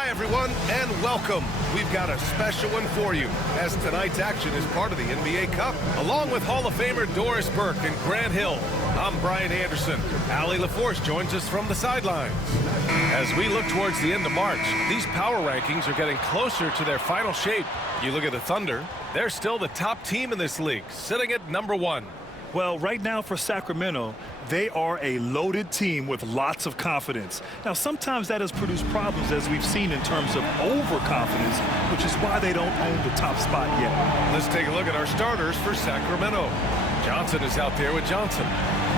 Hi, everyone, and welcome. We've got a special one for you, as tonight's action is part of the NBA Cup. Along with Hall of Famer Doris Burke and Grant Hill, I'm Brian Anderson. Allie LaForce joins us from the sidelines. As we look towards the end of March, these power rankings are getting closer to their final shape. You look at the Thunder, they're still the top team in this league, sitting at #1. Well, right now for Sacramento, they are a loaded team with lots of confidence. Now, sometimes that has produced problems, as we've seen in terms of overconfidence, which is why they don't own the top spot yet. Let's take a look at our starters for Sacramento. Johnson is out there with Johnson.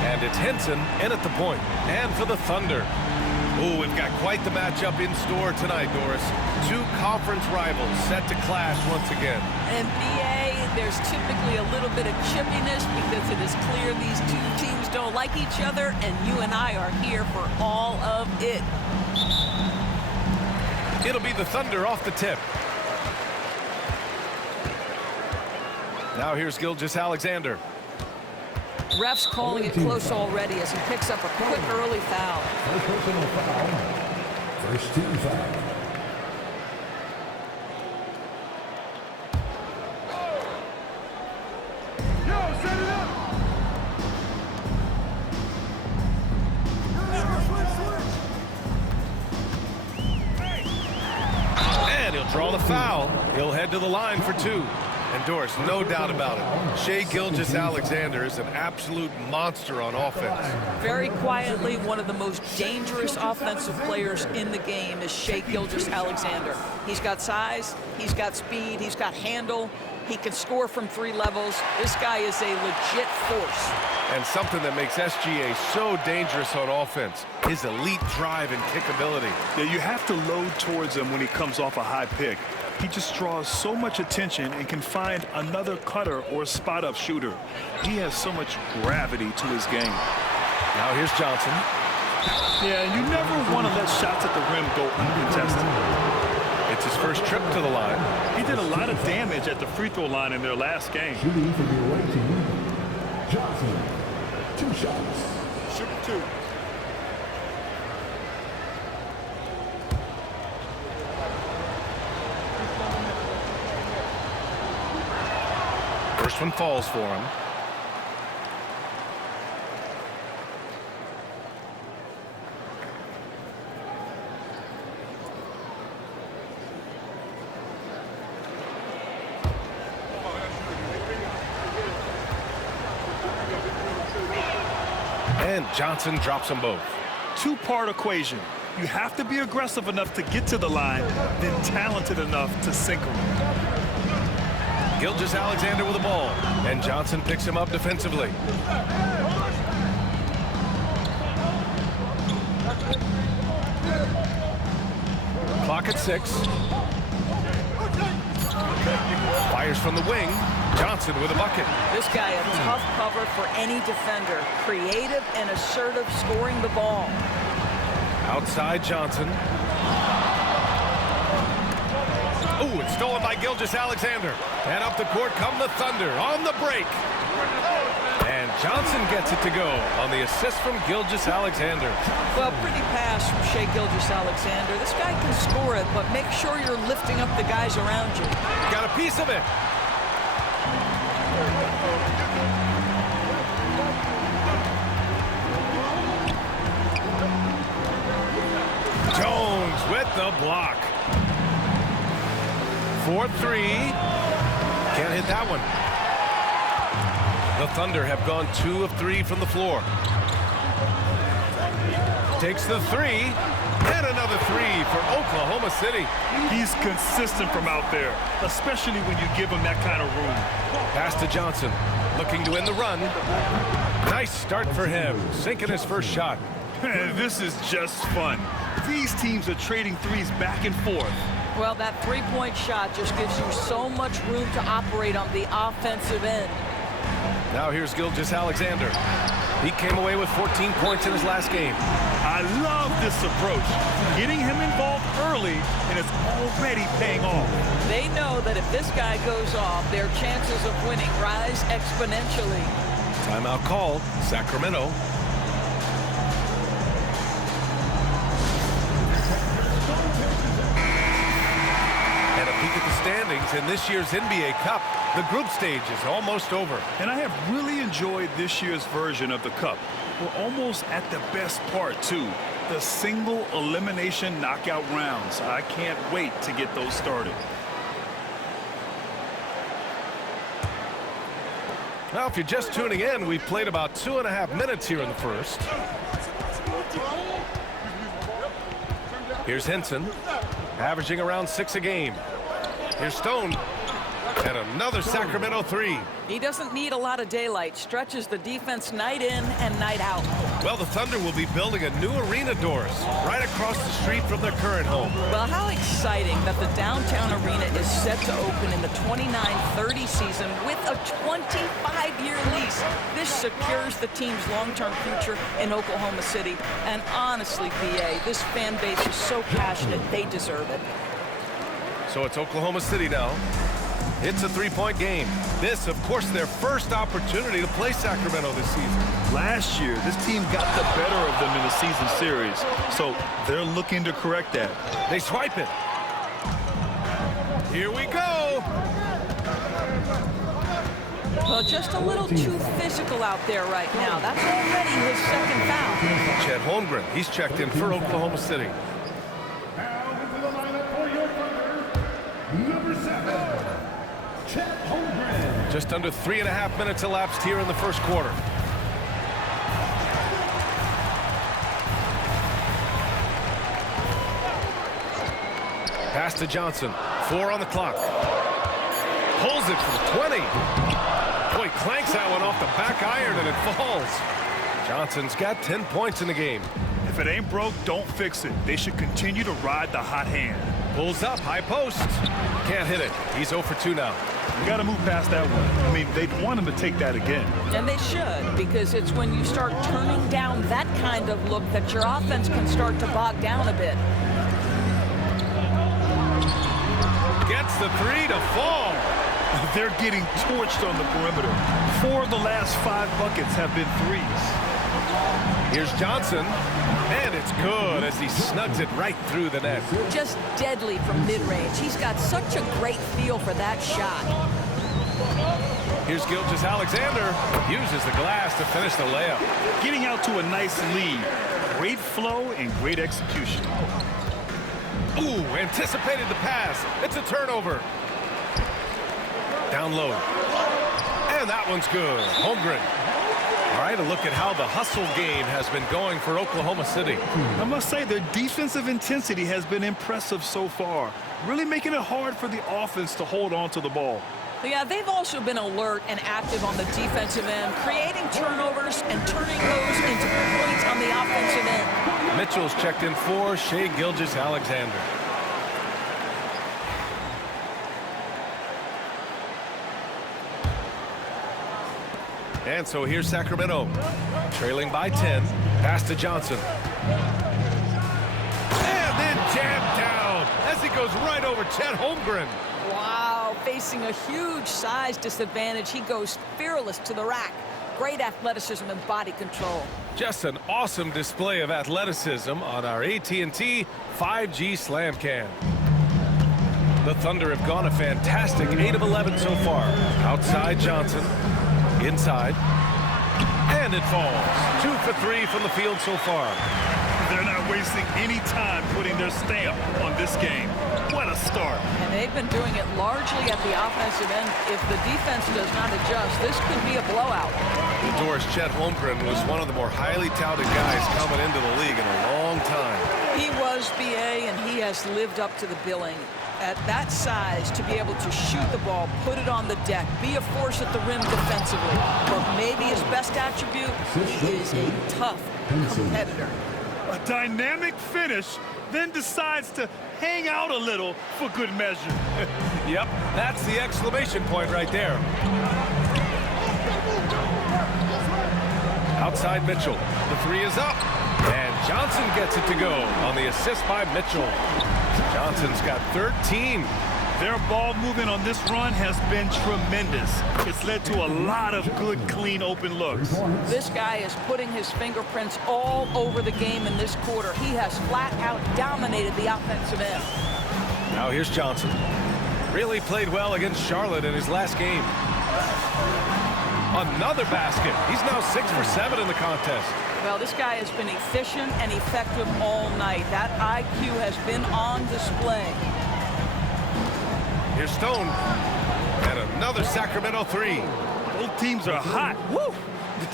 And it's Henson in at the point. And for the Thunder. Oh, we've got quite the matchup in store tonight, Doris. Two conference rivals set to clash once again. NBA, there's typically a little bit of chippiness because it is clear these two teams don't like each other, and you and I are here for all of it. It'll be the Thunder off the tip. Now here's Gilgeous-Alexander. Ref's calling it close already as he picks up a quick early foul. Personal foul. First team foul. And he'll draw the foul. He'll head to the line for two. And Doris, no doubt about it, Shai Gilgeous-Alexander is an absolute monster on offense. Very quietly, one of the most dangerous offensive players in the game is Shai Gilgeous-Alexander. He's got size, he's got speed, he's got handle, he can score from 3 levels. This guy is a legit force. And something that makes SGA so dangerous on offense, his elite drive and kickability. Yeah, you have to load towards him when he comes off a high pick. He just draws so much attention and can find another cutter or spot-up shooter. He has so much gravity to his game. Now here's Johnson. Yeah, you never want to let shots at the rim go uncontested. It's his first trip to the line. He did a lot of damage at the free throw line in their last game. Shooting for the away team. Johnson. 2 shots. Shooting 2. First one falls for him. And Johnson drops them both. Two-part equation. You have to be aggressive enough to get to the line, then talented enough to sink them. Gilgeous-Alexander with the ball, and Johnson picks him up defensively. Clock at 6. Fires from the wing. Johnson with a bucket. This guy a tough cover for any defender. Creative and assertive scoring the ball. Outside Johnson. Oh, it's stolen by Gilgeous-Alexander. And up the court come the Thunder on the break. And Johnson gets it to go on the assist from Gilgeous-Alexander. Well, pretty pass from Shai Gilgeous-Alexander. This guy can score it, but make sure you're lifting up the guys around you. Got a piece of it. Jones with the block. 4-3. Can't hit that one. The Thunder have gone 2 of 3 from the floor. Takes the 3. And another 3 for Oklahoma City. He's consistent from out there, especially when you give him that kind of room. Pass to Johnson. Looking to win the run. Nice start for him. Sinking his first shot. This is just fun. These teams are trading threes back and forth. Well, that three-point shot just gives you so much room to operate on the offensive end. Now here's Gilgeous-Alexander. He came away with 14 points in his last game. I love this approach. Getting him involved early, and it's already paying off. They know that if this guy goes off, their chances of winning rise exponentially. Timeout called. Sacramento. series in this year's NBA Cup. The group stage is almost over. And I have really enjoyed this year's version of the Cup. We're almost at the best part, too. The single elimination knockout rounds. I can't wait to get those started. Well, if you're just tuning in, we've played about 2.5 minutes here in the first. Here's Henson, averaging around 6 a game. Here's Stone, and another Sacramento three. He doesn't need a lot of daylight. Stretches the defense night in and night out. Well, the Thunder will be building a new arena, Doris, right across the street from their current home. Well, how exciting that the downtown arena is set to open in the 29-30 season with a 25-year lease. This secures the team's long-term future in Oklahoma City. And honestly, BA, this fan base is so passionate, they deserve it. So it's Oklahoma City now. It's a three-point game. This, of course, their first opportunity to play Sacramento this season. Last year, this team got the better of them in the season series, so they're looking to correct that. They swipe it. Here we go. Well, just a little too physical out there right now. That's already his second foul. Chet Holmgren, he's checked in for Oklahoma City. Now into the lineup for your Thunder, number 7, Chet Holmgren. Just under 3.5 minutes elapsed here in the first quarter. Pass to Johnson. 4 on the clock. Pulls it from 20. Boy, clanks that one off the back iron and it falls. Johnson's got 10 points in the game. If it ain't broke, don't fix it. They should continue to ride the hot hand. Pulls up, high post. Can't hit it. He's 0 for 2 now. You got to move past that one. I mean, they'd want him to take that again. And they should, because it's when you start turning down that kind of look that your offense can start to bog down a bit. Gets the 3 to fall. They're getting torched on the perimeter. 4 of the last 5 buckets have been threes. Here's Johnson, and it's good as he snugs it right through the net. Just deadly from mid-range. He's got such a great feel for that shot. Here's Gilgeous-Alexander. Uses the glass to finish the layup. Getting out to a nice lead. Great flow and great execution. Ooh, anticipated the pass. It's a turnover. Down low. And that one's good. Holmgren. All right, a look at how the hustle game has been going for Oklahoma City. I must say, their defensive intensity has been impressive so far, really making it hard for the offense to hold on to the ball. Yeah, they've also been alert and active on the defensive end, creating turnovers and turning those into points on the offensive end. Mitchell's checked in for Shai Gilgeous-Alexander. And so here's Sacramento, trailing by 10. Pass to Johnson. And then jammed down as he goes right over Chet Holmgren. Wow, facing a huge size disadvantage, he goes fearless to the rack. Great athleticism and body control. Just an awesome display of athleticism on our AT&T 5G Slam Cam. The Thunder have gone a fantastic 8 of 11 so far. Outside Johnson. Inside. And it falls. 2 for 3 from the field so far. They're not wasting any time putting their stamp on this game. What a start. And they've been doing it largely at the offensive end. If the defense does not adjust, this could be a blowout. Doris, Chet Holmgren was one of the more highly touted guys coming into the league in a long time. He was, BA, and he has lived up to the billing. At that size, to be able to shoot the ball, put it on the deck, be a force at the rim defensively. But maybe his best attribute, he is a tough competitor. A dynamic finish, then decides to hang out a little for good measure. Yep, that's the exclamation point right there. Outside Mitchell. The 3 is up. And Johnson gets it to go on the assist by Mitchell. Johnson's got 13. Their ball movement on this run has been tremendous. It's led to a lot of good, clean, open looks. This guy is putting his fingerprints all over the game in this quarter. He has flat out dominated the offensive end. Now here's Johnson. Really played well against Charlotte in his last game. Another basket. He's now 6 for 7 in the contest. Well, this guy has been efficient and effective all night. That IQ has been on display. Here's Stone. And another Sacramento three. Both teams are hot. Woo!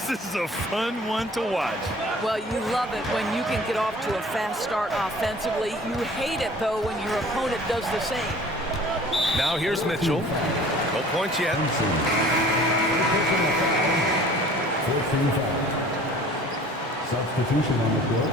This is a fun one to watch. Well, you love it when you can get off to a fast start offensively. You hate it, though, when your opponent does the same. Now here's Mitchell. No points yet. 14 fouls. Substitution on the court.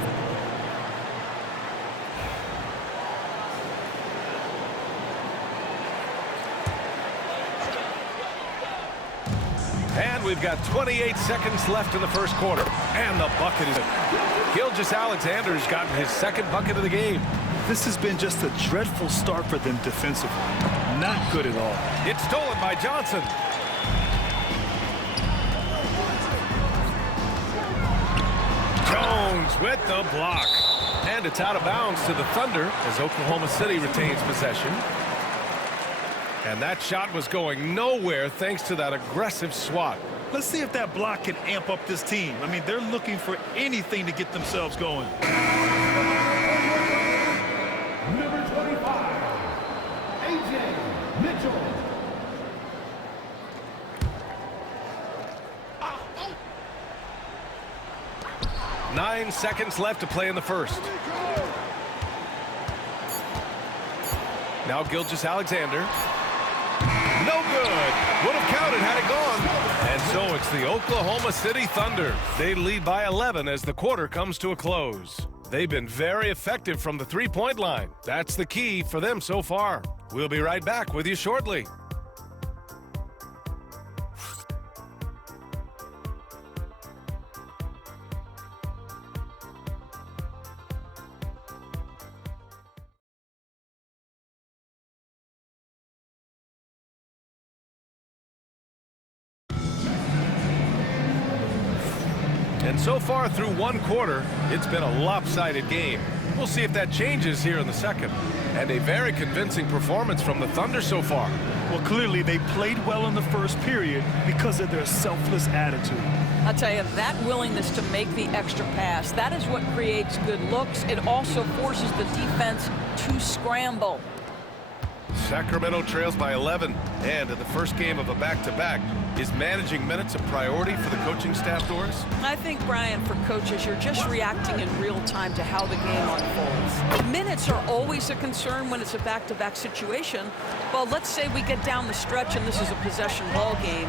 And we've got 28 seconds left in the first quarter. And the bucket is in. Gilgeous-Alexander's gotten his second bucket of the game. This has been just a dreadful start for them defensively. Not good at all. It's stolen by Johnson. Jones with the block. And it's out of bounds to the Thunder as Oklahoma City retains possession. And that shot was going nowhere thanks to that aggressive swat. Let's see if that block can amp up this team. I mean, they're looking for anything to get themselves going. Number 25, A.J. Mitchell. 9 seconds left to play in the first. Now Gilgeous-Alexander. No good. Would have counted had it gone. And so it's the Oklahoma City Thunder. They lead by 11 as the quarter comes to a close. They've been very effective from the three-point line. That's the key for them so far. We'll be right back with you shortly. And so far through one quarter, it's been a lopsided game. We'll see if that changes here in the second. And a very convincing performance from the Thunder so far. Well, clearly they played well in the first period because of their selfless attitude. I'll tell you, that willingness to make the extra pass, that is what creates good looks. It also forces the defense to scramble. Sacramento trails by 11, and in the first game of a back-to-back, is managing minutes a priority for the coaching staff, Doris? I think, Brian, for coaches, you're just reacting in real time to how the game unfolds. Minutes are always a concern when it's a back-to-back situation. Well, let's say we get down the stretch and this is a possession ball game.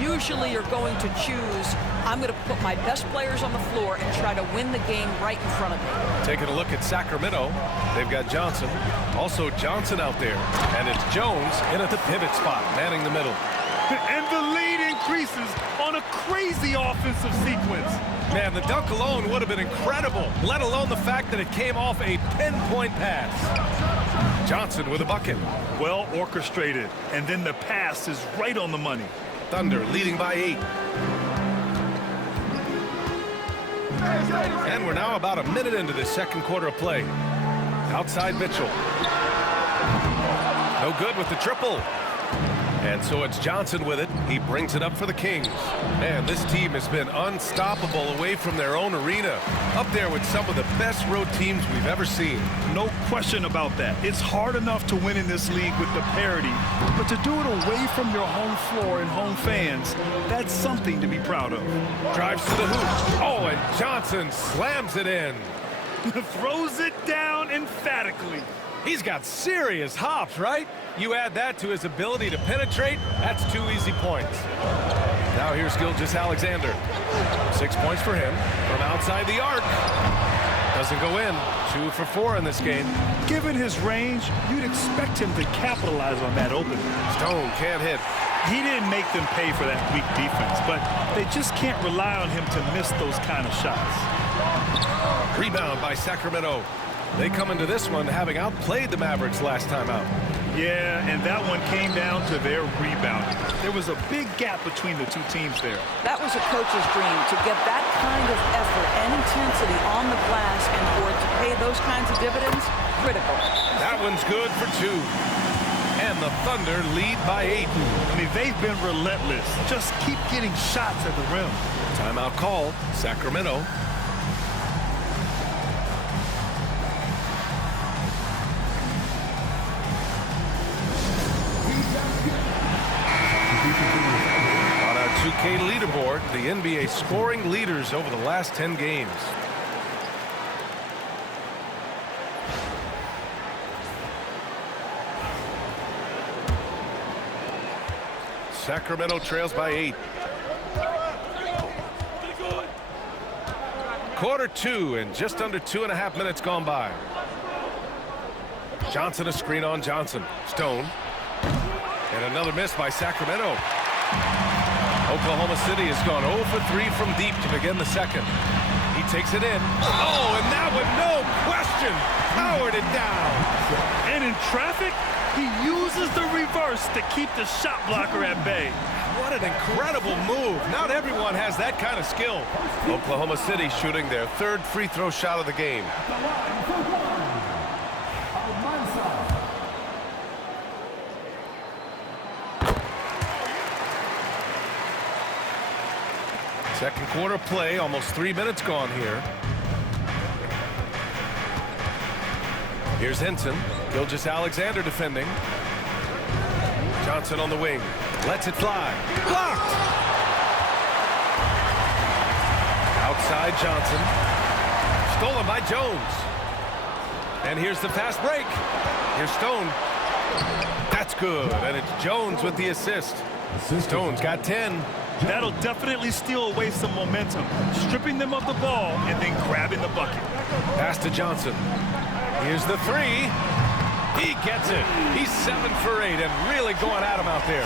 Usually you're going to choose, I'm going to put my best players on the floor and try to win the game right in front of me. Taking a look at Sacramento, they've got Johnson. Also Johnson out there. And it's Jones in at the pivot spot, manning the middle. And the lead increases on a crazy offensive sequence. Man, the dunk alone would have been incredible, let alone the fact that it came off a pinpoint pass. Johnson with a bucket. Well orchestrated, and then the pass is right on the money. Thunder leading by 8. And we're now about a minute into this second quarter of play. Outside Mitchell. No good with the triple. And so it's Johnson with it. He brings it up for the Kings. Man, this team has been unstoppable away from their own arena. Up there with some of the best road teams we've ever seen. No question about that. It's hard enough to win in this league with the parity, but to do it away from your home floor and home fans, that's something to be proud of. Drives to the hoop. Oh, and Johnson slams it in. Throws it down emphatically. He's got serious hops, right? You add that to his ability to penetrate, that's 2 easy points. Now here's Gilgeous-Alexander. 6 points for him from outside the arc. Doesn't go in. 2 for 4 in this game. Given his range, you'd expect him to capitalize on that opening. Stone can't hit. He didn't make them pay for that weak defense, but they just can't rely on him to miss those kind of shots. Rebound by Sacramento. They come into this one having outplayed the Mavericks last time out. Yeah, and that one came down to their rebounding. There was a big gap between the two teams there. That was a coach's dream, to get that kind of effort and intensity on the glass, and for it to pay those kinds of dividends, critical. That one's good for 2. And And the Thunder lead by 8. I mean, they've been relentless. Just keep getting shots at the rim. Timeout called. Sacramento. On our 2K leaderboard, the NBA scoring leaders over the last 10 games. Sacramento trails by 8. Quarter 2 and just under 2.5 minutes gone by. Johnson a screen on Johnson. Stone. And another miss by Sacramento. Oklahoma City has gone 0 for 3 from deep to begin the second. He takes it in. Oh, and that one, no question, powered it down. And in traffic, he uses the reverse to keep the shot blocker at bay. What an incredible move. Not everyone has that kind of skill. Oklahoma City shooting their 3rd free throw shot of the game. Second quarter play, almost 3 minutes gone here. Here's Henson. Gilgeous-Alexander defending. Johnson on the wing. Lets it fly. Blocked! Outside Johnson. Stolen by Jones. And here's the fast break. Here's Stone. That's good. And it's Jones with the assist. Stone's got 10. That'll definitely steal away some momentum, stripping them of the ball and then grabbing the bucket. Pass to Johnson. Here's the 3. He gets it. He's 7 for 8 and really going at him out there.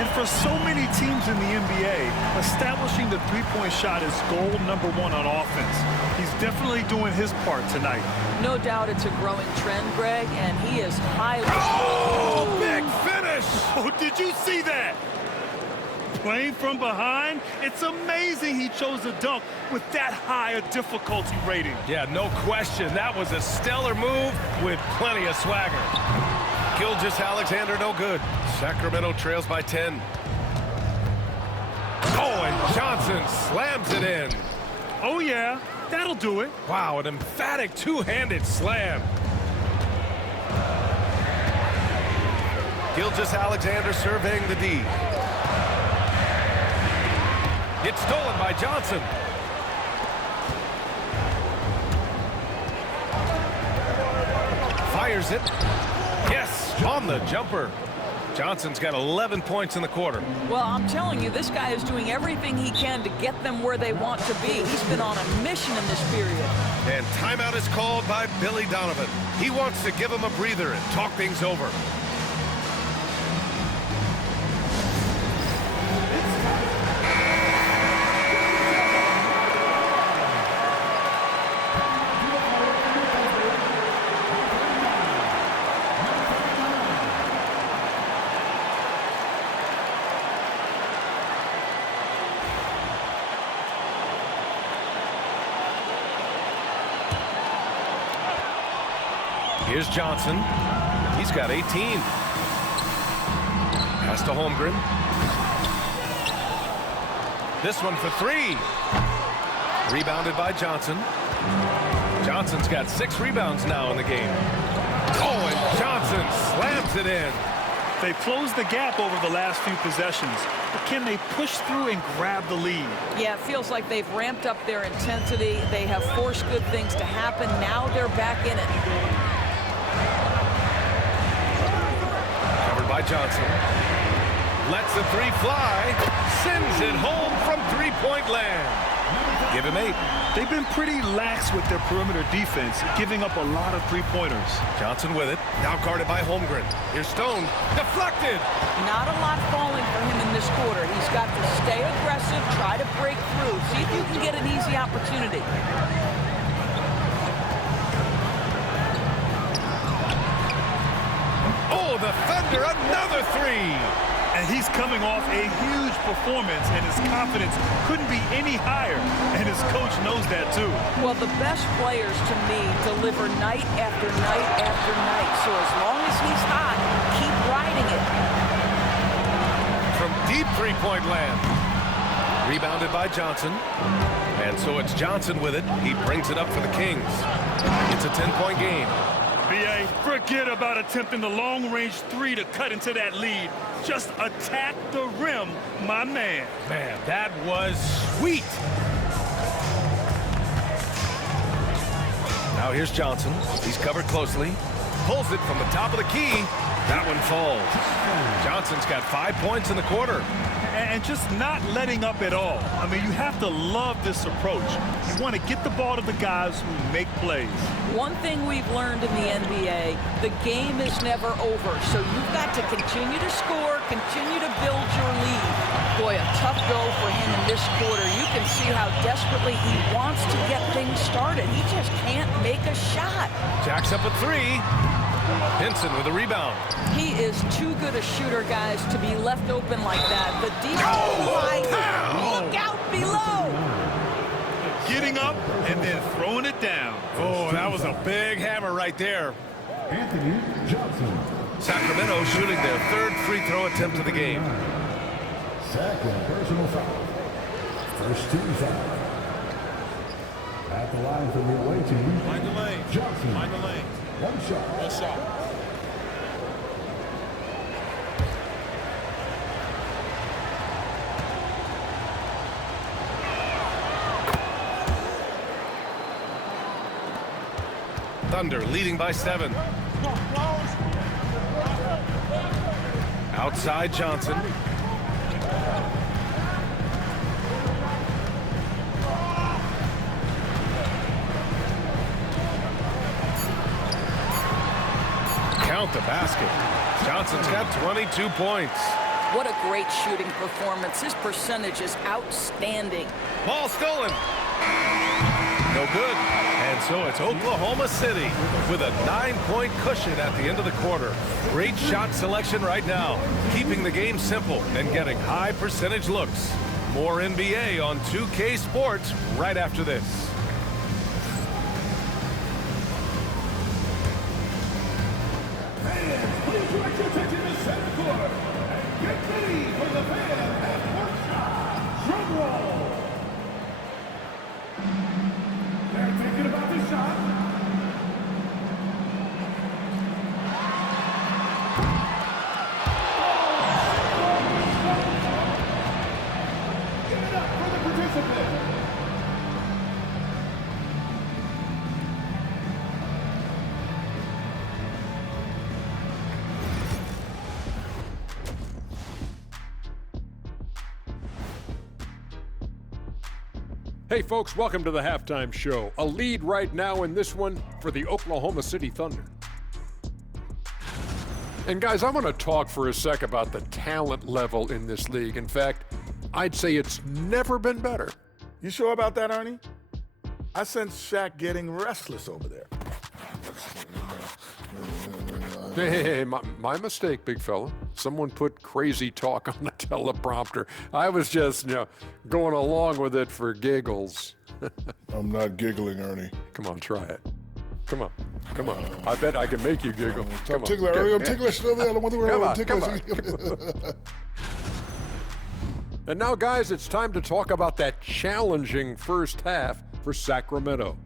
And for so many teams in the NBA, establishing the three-point shot is goal number 1 on offense. He's definitely doing his part tonight. No doubt it's a growing trend, Greg, and he is highly... Oh, big finish! Oh, did you see that? Playing from behind, it's amazing he chose to dunk with that high a difficulty rating. Yeah, no question. That was a stellar move with plenty of swagger. Gilgeous-Alexander no good. Sacramento trails by 10. Oh, and Johnson slams it in. Oh, yeah, that'll do it. Wow, an emphatic two-handed slam. Gilgeous-Alexander surveying the D. It's stolen by Johnson. Fires it. Yes, on the jumper. Johnson's got 11 points in the quarter. Well, I'm telling you, this guy is doing everything he can to get them where they want to be. He's been on a mission in this period. And timeout is called by Billy Donovan. He wants to give him a breather and talk things over. Here's Johnson. He's got 18. Pass to Holmgren. This one for 3. Rebounded by Johnson. Johnson's got 6 rebounds now in the game. Oh, and Johnson slams it in. They've closed the gap over the last few possessions, but can they push through and grab the lead? Yeah, it feels like they've ramped up their intensity. They have forced good things to happen. Now they're back in it. Covered by Johnson. Lets the 3 fly. Sends it home from three-point land. Give him 8. They've been pretty lax with their perimeter defense, giving up a lot of three-pointers. Johnson with it. Now guarded by Holmgren. Here's Stone. Deflected. Not a lot falling for him in this quarter. He's got to stay aggressive, try to break through. See if you can get an easy opportunity. Oh, the Thunder, another 3. And he's coming off a huge performance, and his confidence couldn't be any higher, and his coach knows that too. Well, the best players, to me, deliver night after night after night. So as long as he's hot, keep riding deep three-point land. Rebounded by Johnson. And so it's Johnson with it. He brings it up for the Kings. It's a 10-point game. B.A., forget about attempting the long-range three to cut into that lead. Just attack the rim, my man. Man, that was sweet. Now here's Johnson. He's covered closely. Pulls it from the top of the key. That one falls. Johnson's got 5 points in the quarter. And just not letting up at all. I mean, you have to love this approach. You want to get the ball to the guys who make plays. One thing we've learned in the NBA, the game is never over. So you've got to continue to score, continue to build your lead. Boy, a tough go for him in this quarter. You can see how desperately he wants to get things started. He just can't make a shot. Jacks up a three. Hinson with a rebound. He is too good a shooter, guys, to be left open like that. The defense, look out below. Getting up and then throwing it down. Oh, that was a big hammer right there. Anthony Johnson. Sacramento shooting their third free throw attempt of the game. Second personal foul. First team foul. At the line from the away team. Find the lane. Johnson. Find the lane. One shot. One shot. Thunder leading by 7. Outside Johnson. Count the basket. Johnson's got 22 points. What a great shooting performance. His percentage is outstanding. Ball stolen. No good. And so it's Oklahoma City with a 9-point cushion at the end of the quarter. Great shot selection right now, keeping the game simple and getting high percentage looks. More NBA on 2K Sports right after this. Fans, please direct your attention to center court. And get ready for the fan half-court shot. Drum roll. They're thinking about the shot. Give it up for the participant. Hey folks, welcome to the Halftime Show. A lead right now in this one for the Oklahoma City Thunder. And guys, I want to talk for a sec about the talent level in this league. In fact, I'd say it's never been better. You sure about that, Ernie? I sense Shaq getting restless over there. Hey, my mistake, big fella. Someone put crazy talk on the teleprompter. I was just, going along with it for giggles. I'm not giggling, Ernie. Come on, try it. Come on. I bet I can make you giggle. I'm ticklish, Ernie. I'm ticklish. I don't want to Come on. And now, guys, it's time to talk about that challenging first half for Sacramento.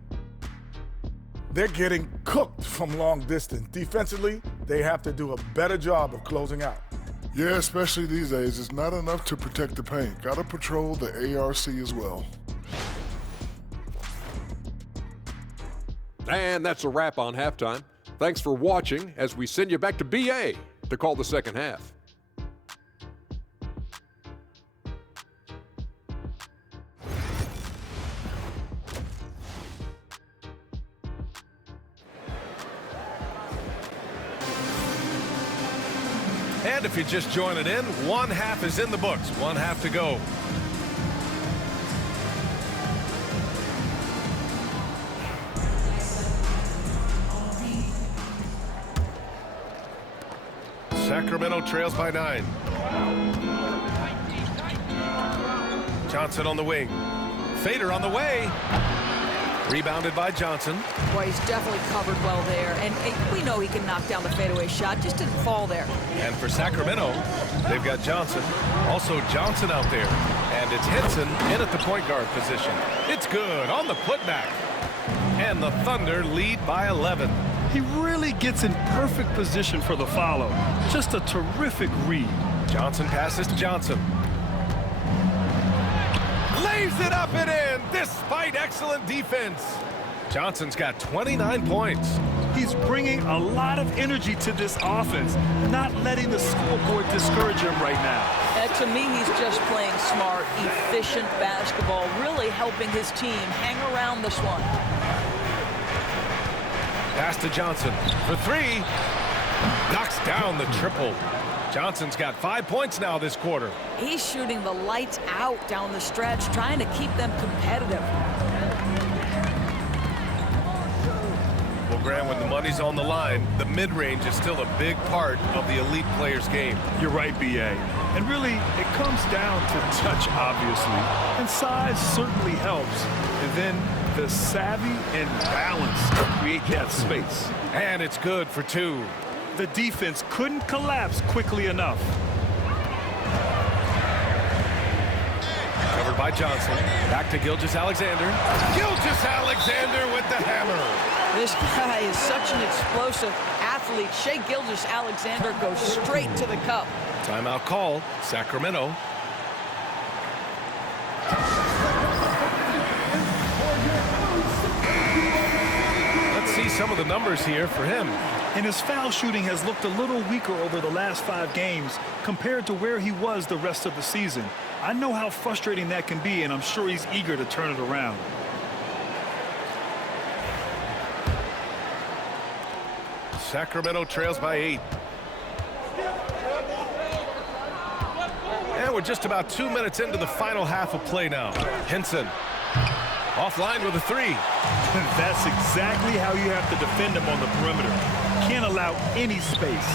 They're getting cooked from long distance. Defensively, they have to do a better job of closing out. Yeah, especially these days. It's not enough to protect the paint. Got to patrol the ARC as well. And that's a wrap on halftime. Thanks for watching as we send you back to BA to call the second half. And if you just join it in, one half is in the books, one half to go. Sacramento trails by 9. Johnson on the wing. Fader on the way. Rebounded by Johnson. Boy, he's definitely covered well there. And we know he can knock down the fadeaway shot. Just didn't fall there. And for Sacramento, they've got Johnson. Also Johnson out there. And it's Henson in at the point guard position. It's good on the putback. And the Thunder lead by 11. He really gets in perfect position for the follow. Just a terrific read. Johnson passes to Johnson. Lays it up and in despite excellent defense. Johnson's got 29 points. He's bringing a lot of energy to this offense, not letting the scoreboard discourage him right now. And to me, he's just playing smart, efficient basketball, really helping his team hang around this one. Pass to Johnson for three. Knocks down the triple. Johnson's got 5 points now this quarter. He's shooting the lights out down the stretch, trying to keep them competitive. Well, Grant, when the money's on the line, the mid-range is still a big part of the elite player's game. You're right, B.A. And really, it comes down to touch, obviously. And size certainly helps. And then the savvy and balance to create that space. And it's good for two. The defense couldn't collapse quickly enough. Covered by Johnson. Back to Gilgeous-Alexander. Gilgeous-Alexander with the hammer. This guy is such an explosive athlete. Shai Gilgeous-Alexander goes straight to the cup. Timeout call, Sacramento. Let's see some of the numbers here for him. And his foul shooting has looked a little weaker over the last 5 games compared to where he was the rest of the season. I know how frustrating that can be, and I'm sure he's eager to turn it around. Sacramento trails by 8. And we're just about 2 minutes into the final half of play now. Henson offline with a 3. That's exactly how you have to defend him on the perimeter. Can't allow any space.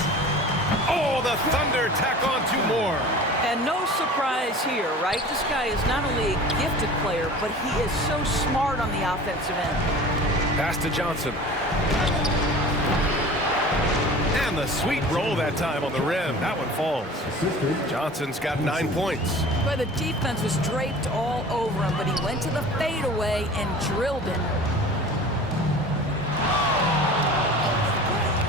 Oh, the Thunder tack on 2 more. And no surprise here, right? This guy is not only a gifted player, but he is so smart on the offensive end. Pass to Johnson. And the sweet roll that time on the rim. That one falls. Johnson's got 9 points. But the defense was draped all over him, but he went to the fadeaway and drilled it.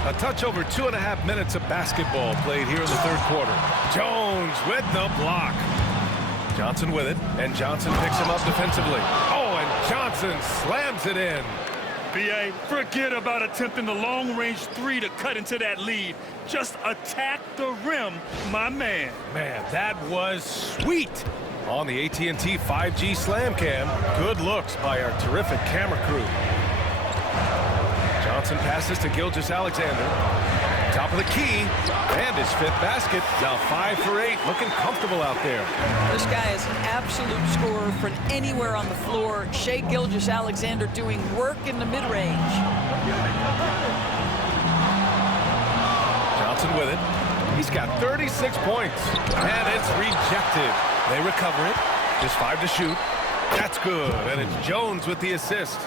A touch over 2.5 minutes of basketball played here in the third quarter. Jones with the block. Johnson with it, and Johnson picks him up defensively. Oh, and Johnson slams it in. B.A., forget about attempting the long-range 3 to cut into that lead. Just attack the rim, my man. Man, that was sweet. On the AT&T 5G Slam Cam, good looks by our terrific camera crew. Johnson passes to Gilgeous-Alexander. Top of the key, and his 5th basket. Now 5 for 8, looking comfortable out there. This guy is an absolute scorer from anywhere on the floor. Shai Gilgeous-Alexander doing work in the mid-range. Johnson with it. He's got 36 points, and it's rejected. They recover it. Just 5 to shoot. That's good, and it's Jones with the assist.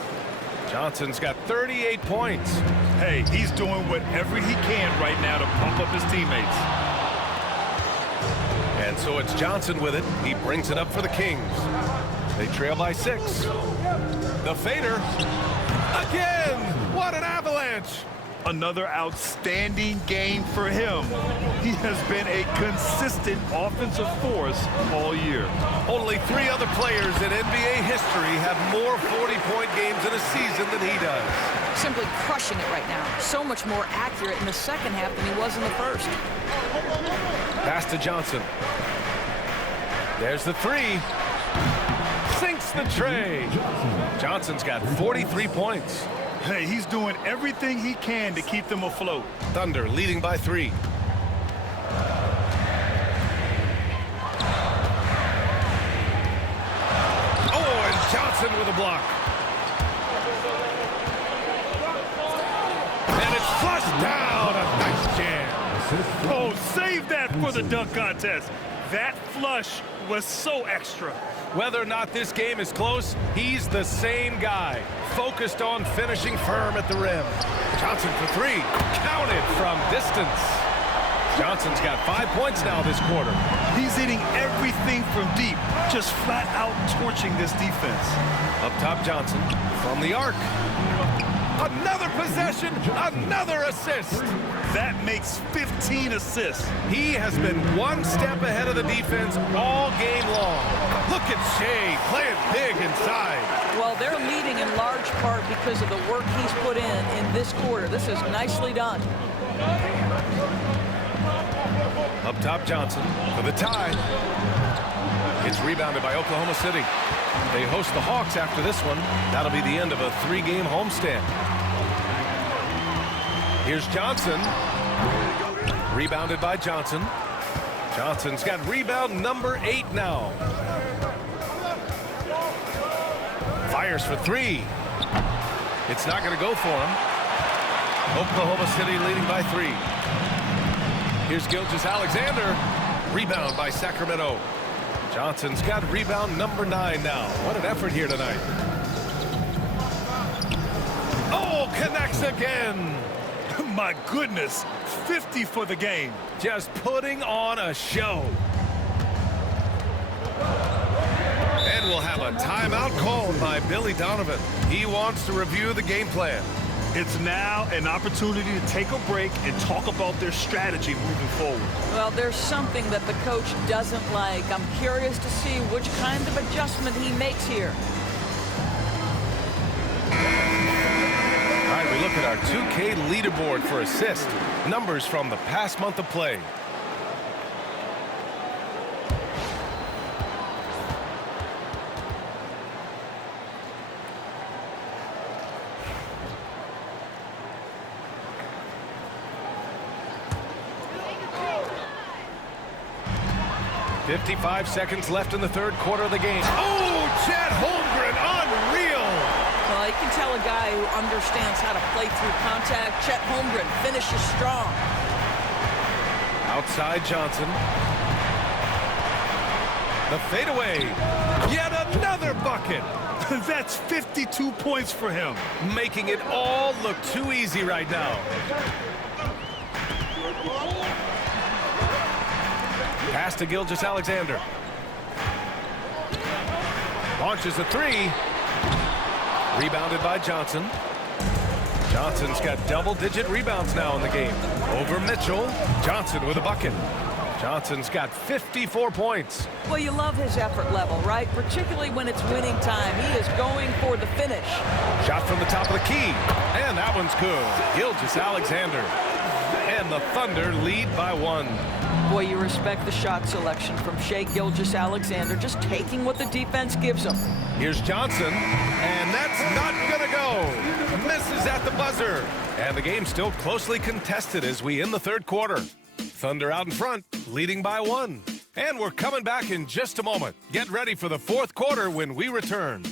Johnson's got 38 points. Hey, he's doing whatever he can right now to pump up his teammates. And so it's Johnson with it. He brings it up for the Kings. They trail by 6. The fader. Again! What an avalanche! Another outstanding game for him. He has been a consistent offensive force all year. Only 3 other players in NBA history have more 40-point games in a season than he does. Simply crushing it right now. So much more accurate in the second half than he was in the first. Pass to Johnson. There's the 3. Sinks the tray. Johnson's got 43 points. Hey, he's doing everything he can to keep them afloat. Thunder leading by 3. Oh, and Johnson with a block. And it's flushed down. A nice jam. Oh, save that for the dunk contest. That flush was so extra. Whether or not this game is close, he's the same guy, focused on finishing firm at the rim. Johnson for three, counted from distance. Johnson's got 5 points now this quarter. He's hitting everything from deep, just flat out torching this defense. Up top, Johnson from the arc. Another possession, another assist. That makes 15 assists. He has been one step ahead of the defense all game long. Look at Shea playing big inside. Well, they're leading in large part because of the work he's put in this quarter. This is nicely done. Up top, Johnson for the tie. It's rebounded by Oklahoma City. They host the Hawks after this one. That'll be the end of a 3-game homestand. Here's Johnson. Rebounded by Johnson. Johnson's got rebound number 8 now. Fires for three. It's not going to go for him. Oklahoma City leading by 3. Here's Gilgeous-Alexander. Rebound by Sacramento. Johnson's got rebound number 9 now. What an effort here tonight. Oh, connects again. My goodness, 50 for the game. Just putting on a show. And we'll have a timeout called by Billy Donovan. He wants to review the game plan. It's now an opportunity to take a break and talk about their strategy moving forward. Well, there's something that the coach doesn't like. I'm curious to see which kind of adjustment he makes here. All right, we look at our 2K leaderboard for assists. Numbers from the past month of play. .55 seconds left in the third quarter of the game. Oh, Chet Holmgren, unreal! Well, you can tell a guy who understands how to play through contact. Chet Holmgren finishes strong. Outside Johnson. The fadeaway. Yet another bucket. That's 52 points for him. Making it all look too easy right now. Pass to Gilgeous-Alexander. Launches a three. Rebounded by Johnson. Johnson's got double-digit rebounds now in the game. Over Mitchell. Johnson with a bucket. Johnson's got 54 points. Well, you love his effort level, right? Particularly when it's winning time. He is going for the finish. Shot from the top of the key. And that one's good. Gilgeous-Alexander. And the Thunder lead by 1. Boy, you respect the shot selection from Shai Gilgeous-Alexander, just taking what the defense gives him. Here's Johnson, and that's not gonna go. Misses at the buzzer. And the game's still closely contested as we end the third quarter. Thunder out in front, leading by 1. And we're coming back in just a moment. Get ready for the fourth quarter when we return.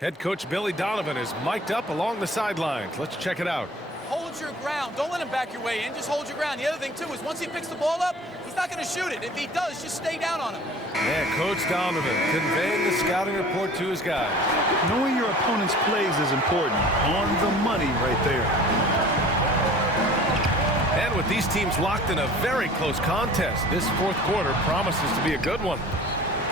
Head coach Billy Donovan is mic'd up along the sidelines. Let's check it out. Hold your ground. Don't let him back your way in. Just hold your ground. The other thing, too, is once he picks the ball up, he's not going to shoot it. If he does, just stay down on him. Yeah, Coach Donovan conveying the scouting report to his guys. Knowing your opponent's plays is important. On the money right there. And with these teams locked in a very close contest, this fourth quarter promises to be a good one.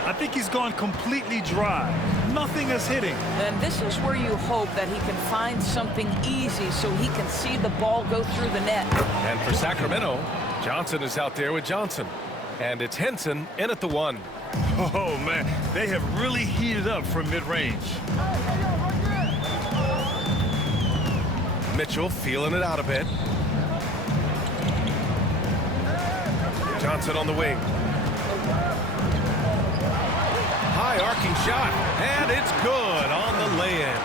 I think he's gone completely dry. Nothing is hitting. And this is where you hope that he can find something easy so he can see the ball go through the net. And for Sacramento, Johnson is out there with Johnson. And it's Henson in at the 1. Oh, man, they have really heated up from mid-range. Mitchell feeling it out a bit. Johnson on the wing. High arcing shot, and it's good on the lay-in.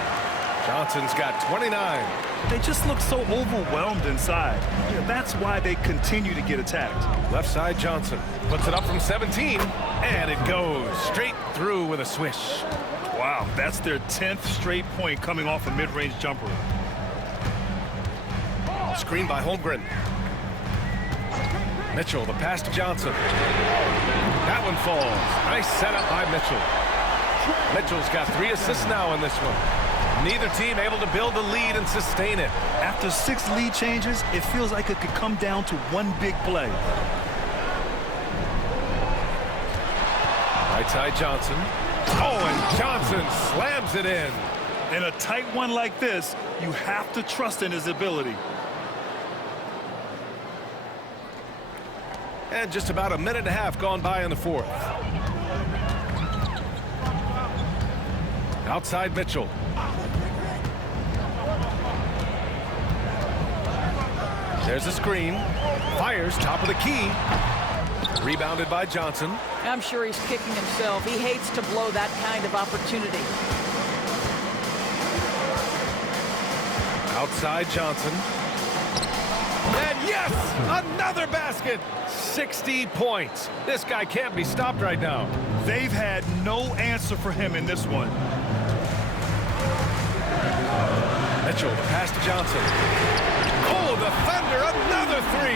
Johnson's got 29. They just look so overwhelmed inside. Yeah, that's why they continue to get attacked. Left side Johnson puts it up from 17, and it goes straight through with a swish. Wow, that's their 10th straight point coming off a mid-range jumper. Screen by Holmgren. Mitchell, the pass to Johnson. That one falls. Nice setup by Mitchell. Mitchell's got 3 assists now in this one. Neither team able to build a lead and sustain it. After 6 lead changes, it feels like it could come down to one big play. Right side Johnson. Oh, and Johnson slams it in. In a tight one like this, you have to trust in his ability. And just about a minute and a half gone by in the fourth. Outside Mitchell. There's a screen. Fires top of the key. Rebounded by Johnson. I'm sure he's kicking himself. He hates to blow that kind of opportunity. Outside Johnson. And yes, another basket. 60 points. This guy can't be stopped right now. They've had no answer for him in this one. Mitchell, the pass to Johnson. Oh, the Thunder, another 3.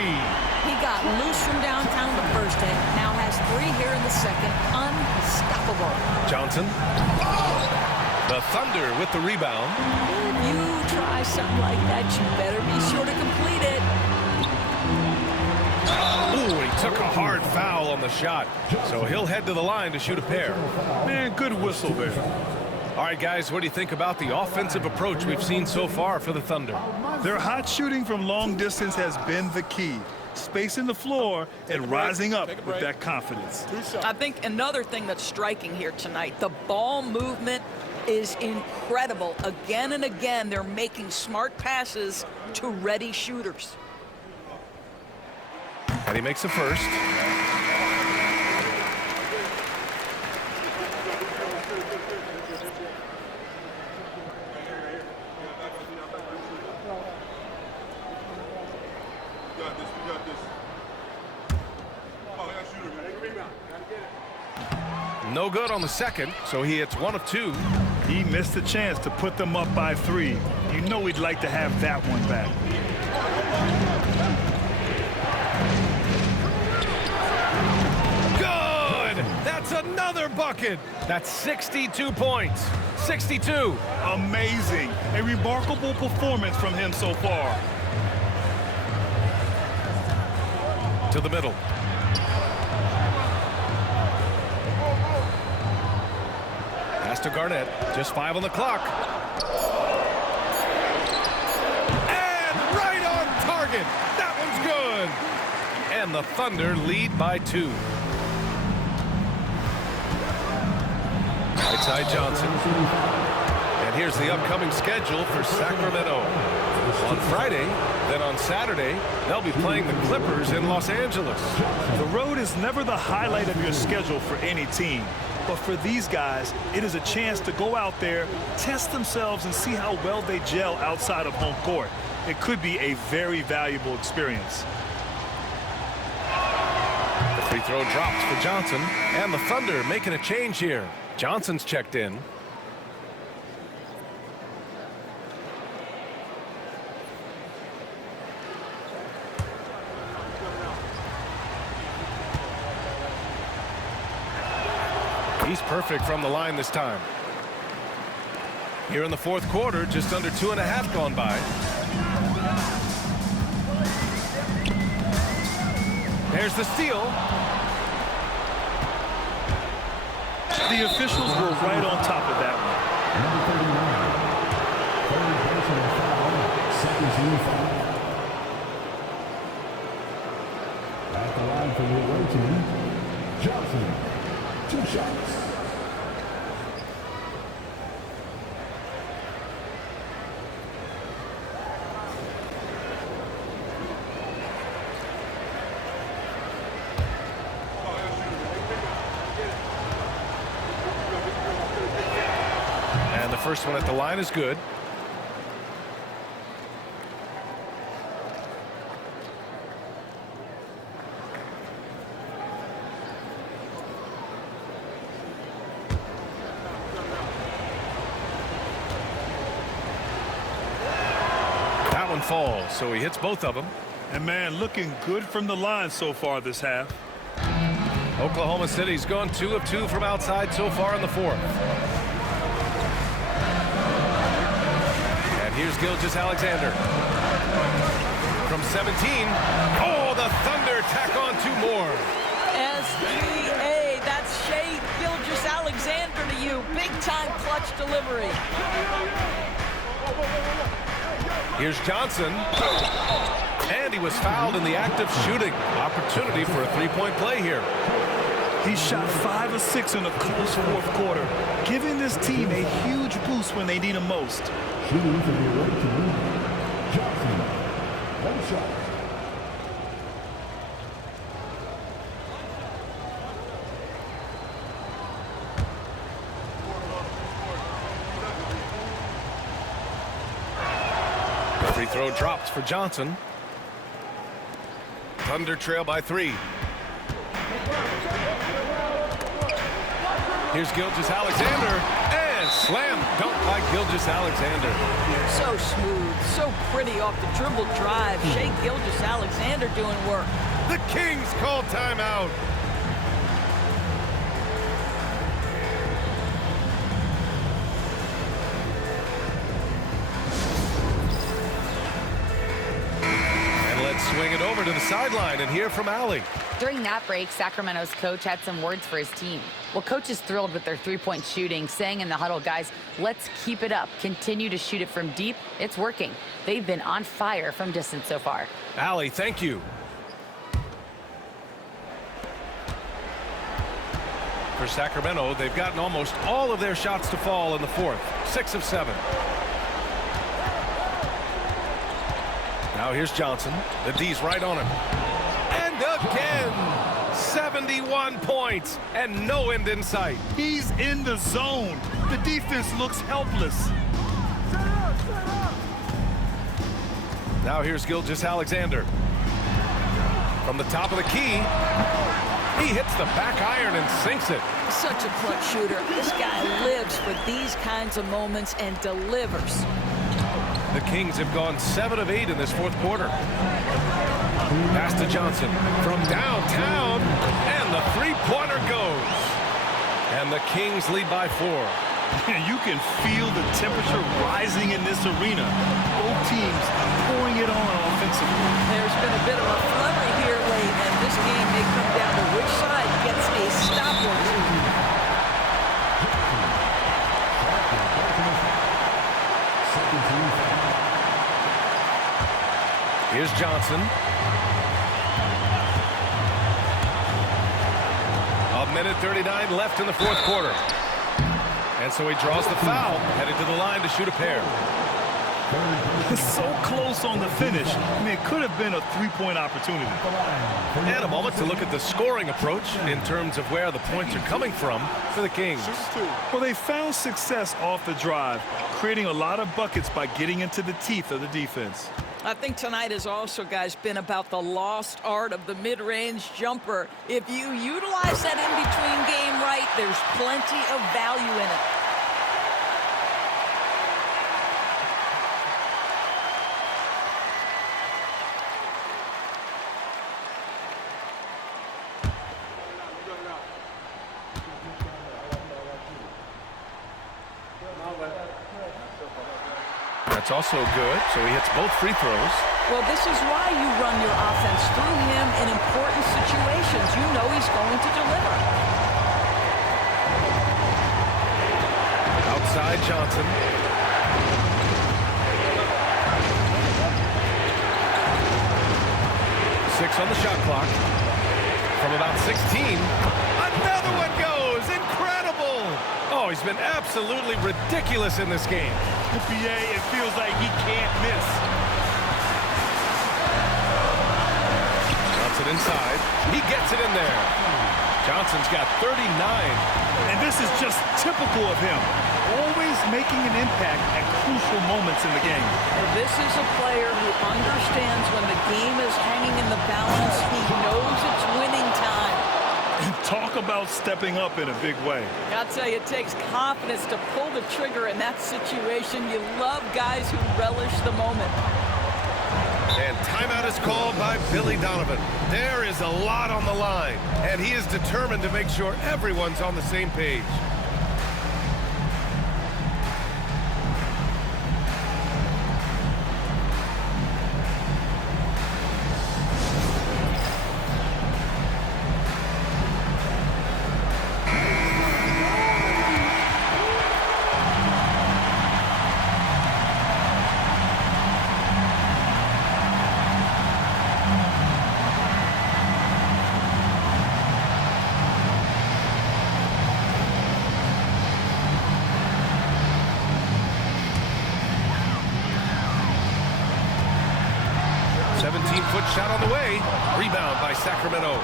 He got loose from downtown the first half, now has 3 here in the second. Unstoppable. Johnson. The Thunder with the rebound. If you try something like that, you better be sure to complete it. Ooh, he took a hard foul on the shot, so he'll head to the line to shoot a pair. Man, good whistle there. All right, guys, what do you think about the offensive approach we've seen so far for the Thunder? Their hot shooting from long distance has been the key. Spacing the floor and rising up with that confidence. I think another thing that's striking here tonight, the ball movement is incredible. Again and again, they're making smart passes to ready shooters. And he makes the first. No good on the second, so he hits 1 of 2. He missed a chance to put them up by 3. You know he'd like to have that one back. Good! That's another bucket. That's 62 points. 62. Amazing. A remarkable performance from him so far. To the middle. Pass to Garnett. Just 5 on the clock. And right on target. That one's good. And the Thunder lead by 2. Right side Johnson. And here's the upcoming schedule for Sacramento. On Friday, then on Saturday, they'll be playing the Clippers in Los Angeles. The road is never the highlight of your schedule for any team. But for these guys, it is a chance to go out there, test themselves, and see how well they gel outside of home court. It could be a very valuable experience. The free throw drops for Johnson, and the Thunder making a change here. Johnson's checked in. He's perfect from the line this time. Here in the fourth quarter, just under 2.5 gone by. There's the steal. The officials were right on top of that one. At the line for the away team, Johnson, 2 shots. And the first one at the line is good. fall, so he hits both of them. And man, looking good from the line so far this half. Oklahoma City's gone 2 of 2 from outside so far in the fourth. And here's Gilgeous-Alexander. From 17. Oh, the Thunder tack on 2 more. SGA, that's Shai Gilgeous-Alexander to you. Big-time clutch delivery. Here's Johnson. And he was fouled in the act of shooting. Opportunity for a 3-point play here. He shot 5 of 6 in a close fourth quarter, giving this team a huge boost when they need him most. Shooting from the right to win. Johnson. 1 shot. Free throw drops for Johnson. Thunder trail by 3. Here's Gilgeous-Alexander, and slam dunk by Gilgeous-Alexander. So smooth, so pretty off the dribble drive. Shai Gilgeous-Alexander doing work. The Kings call timeout. Swing it over to the sideline and hear from Allie. During that break, Sacramento's coach had some words for his team. Well, coach is thrilled with their 3-point shooting, saying in the huddle, guys, let's keep it up. Continue to shoot it from deep. It's working. They've been on fire from distance so far. Allie, thank you. For Sacramento, they've gotten almost all of their shots to fall in the fourth. 6 of 7. Now here's Johnson. The D's right on him. And again, 71 points and no end in sight. He's in the zone. The defense looks helpless. Now here's Gilgeous-Alexander. From the top of the key, he hits the back iron and sinks it. Such a clutch shooter. This guy lives for these kinds of moments and delivers. The Kings have gone 7 of 8 in this fourth quarter. Pass to Johnson from downtown, and the 3-pointer goes. And the Kings lead by 4. You can feel the temperature rising in this arena. Both teams pouring it on offensively. There's been a bit of a flurry here late, and this game may come down to which side gets a stop or 2. Here's Johnson. A minute 39 left in the fourth quarter. And so he draws the foul, headed to the line to shoot a pair. So close on the finish. I mean, it could have been a 3-point opportunity. And a moment to look at the scoring approach in terms of where the points are coming from for the Kings. Well, they found success off the drive, creating a lot of buckets by getting into the teeth of the defense. I think tonight has also, guys, been about the lost art of the mid-range jumper. If you utilize that in-between game right, there's plenty of value in it. That's also good, so he hits both free throws. Well, this is why you run your offense through him in important situations. You know he's going to deliver. Outside Johnson. Six on the shot clock. From about 16. Another one goes! Incredible! Oh, he's been absolutely ridiculous in this game. NBA, it feels like he can't miss. Johnson inside. He gets it in there. Johnson's got 39. And this is just typical of him. Always making an impact at crucial moments in the game. And this is a player who understands when the game is hanging in the balance. He knows it's winning time. And talk about stepping up in a big way. I'll tell you, it takes confidence to pull the trigger in that situation. You love guys who relish the moment. timeout is called by Billy Donovan. There is a lot on the line, and he is determined to make sure everyone's on the same page. Foot shot on the way. Rebound by Sacramento.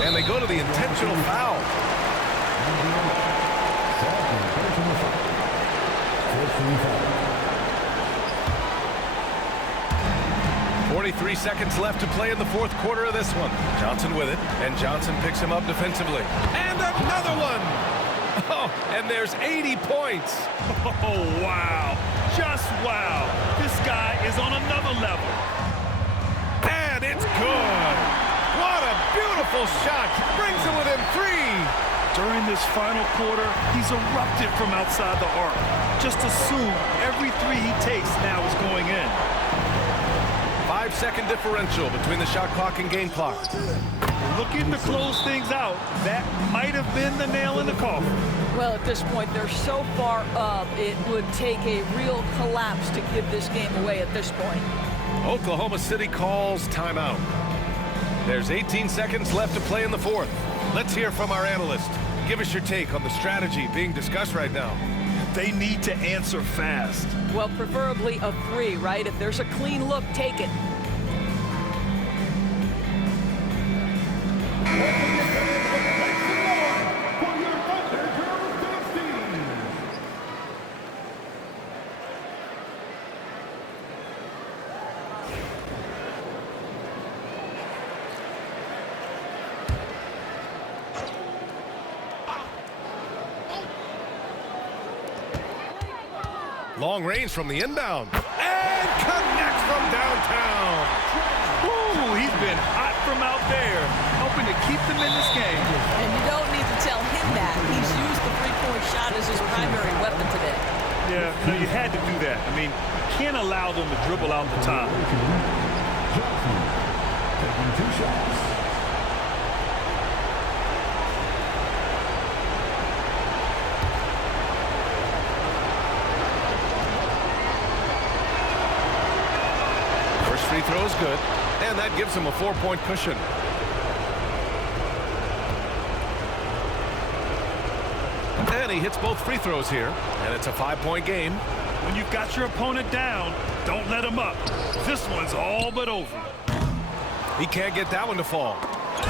And they go to the intentional foul. 43 seconds left to play in the fourth quarter of this one. Johnson with it, and Johnson picks him up defensively. And another one! Oh, and there's 80 points. Oh, wow. Just wow. This guy is on another level. And it's good. What a beautiful shot. Brings him within 3. During this final quarter, he's erupted from outside the arc. Just assume every 3 he takes now is going in. 5-second differential between the shot clock and game clock. Looking to close things out. That might have been the nail in the coffin. Well, at this point, they're so far up, it would take a real collapse to give this game away at this point. Oklahoma City calls timeout. There's 18 seconds left to play in the fourth. Let's hear from our analyst. Give us your take on the strategy being discussed right now. They need to answer fast. Well, preferably a 3, right? If there's a clean look, take it. Long range from the inbound. And connects from downtown. Ooh, he's been hot from out there, hoping to keep them in this game. And you don't need to tell him that. He's used the three-point shot as his primary weapon today. Yeah, no, you had to do that. I mean, you can't allow them to dribble out the top. Johnson taking 2 shots. Free throw's good, and that gives him a 4-point cushion. And he hits both free throws here, and it's a 5-point game. When you've got your opponent down, don't let him up. This one's all but over. He can't get that one to fall.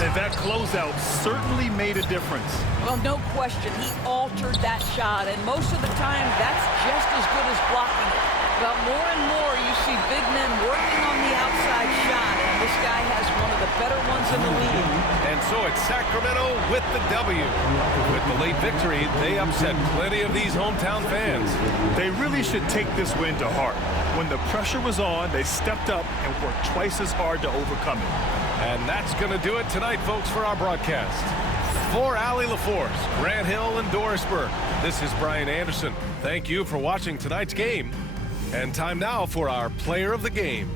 And that closeout certainly made a difference. Well, no question. He altered that shot, and most of the time, that's just as good as blocking it. But more and more, you see big men working on the outside shot, and this guy has one of the better ones in the league. And so it's Sacramento with the W. With the late victory, they upset plenty of these hometown fans. They really should take this win to heart. When the pressure was on, they stepped up and worked twice as hard to overcome it. And that's going to do it tonight, folks, for our broadcast. For Allie LaForce, Grant Hill, and Doris Burke, this is Brian Anderson. Thank you for watching tonight's game. And time now for our player of the game.